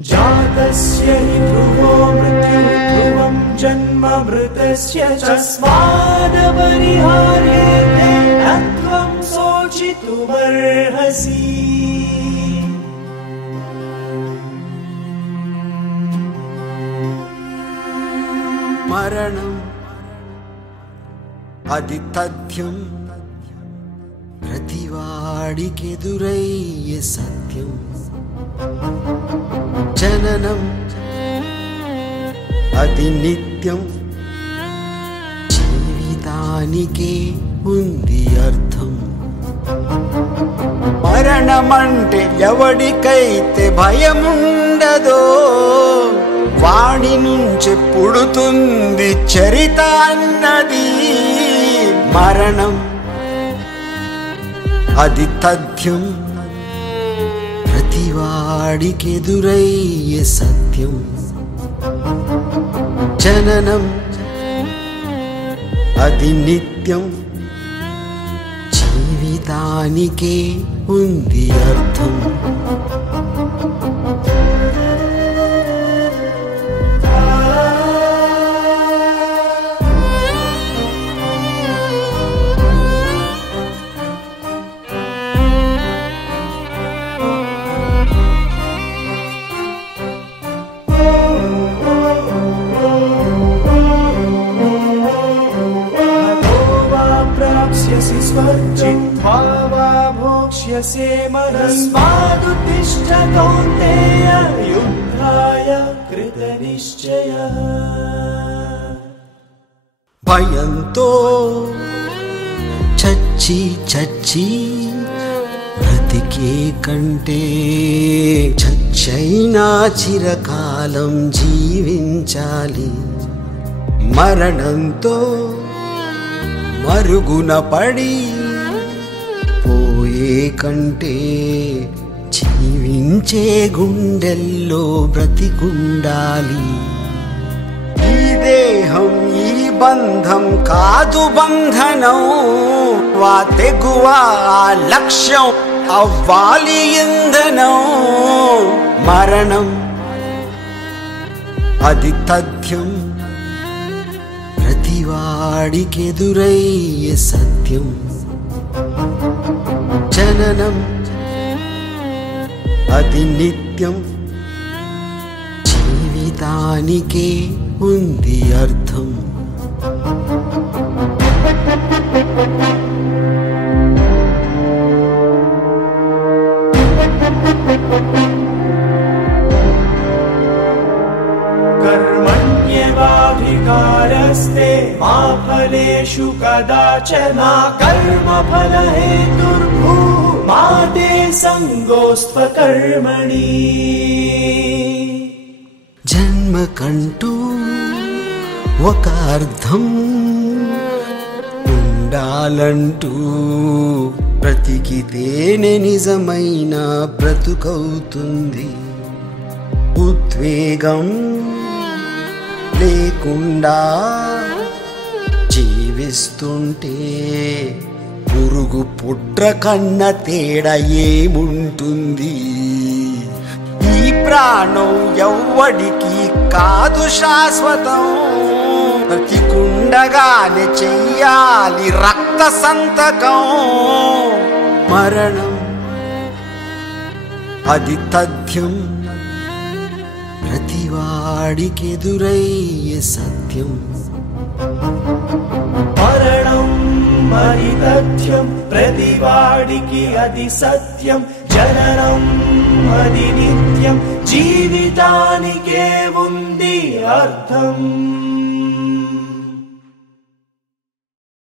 जातस्य हि ध्रुवो मृत्युः ध्रुवं जन्म मृतस्य तस्मादपरिहार्येते न त्वं शोचितुमर्हसि। మరణం అది తథ్యం, ప్రతివాడికెదురయ్యే సత్యం. జననం అది నిత్యం, జీవితానికే ఉంది అర్థం. మరణమంటే ఎవడికైతే భయముండదో వాడి నుంచి పుడుతుంది చరిత అన్నది. మరణం అది తథ్యం, ప్రతివాడికెదురయ్యే సత్యం. జననం అది నిత్యం, జీవితానికే ఉంది అర్థం. जित्वा वा भोक्ष्यसे तस्मादुत्तिष्ठ कौन्तेय युद्धाय कृतनिश्चयः। భయంతో చచ్చి చచ్చి బ్రతికే కంటే చచ్చైనా చిరకాలం జీవించాలి. మరణంతో మరుగున పడి పోయే కంటే జీవించే గుండెల్లో బ్రతికుండాలి. ఈ దేహం ఈ బంధం కాదు బంధనం, వా తెగువ లక్ష్యం అవ్వాలి ఇంధనం. మరణం అది తథ్యం, ప్రతివాడికెదురయ్యే సత్యం. జననం అది నిత్యం, జీవితానికే ఉంది అర్థం. कर्मण्येवाधिकारस्ते मा फलेषु कदाचन कर्मफलहेतुर्भूः मा ते संगोऽस्त्वकर्मणि। జన్మకంటూ ఒక అర్థం ఉండాలంటూ బ్రతికితేనే నిజమైన బ్రతుకవుతుంది. ఉద్వేగం లేకుండా జీవిస్తుంటే పురుగు పుట్ర కన్న తేడా ఏముంటుంది? ఈ ప్రాణం ఎవ్వడికి కాదు శాశ్వతం, బ్రతికుండగానే చెయ్యాలి రక్త సంతకం. మరణం అది తథ్యం, ప్రతివాడికెదురయ్యే సత్యం. మరణం అది తథ్యం, ప్రతివాడికి అది సత్యం. జననం అది నిత్యం, జీవితానికే ఉంది అర్థం.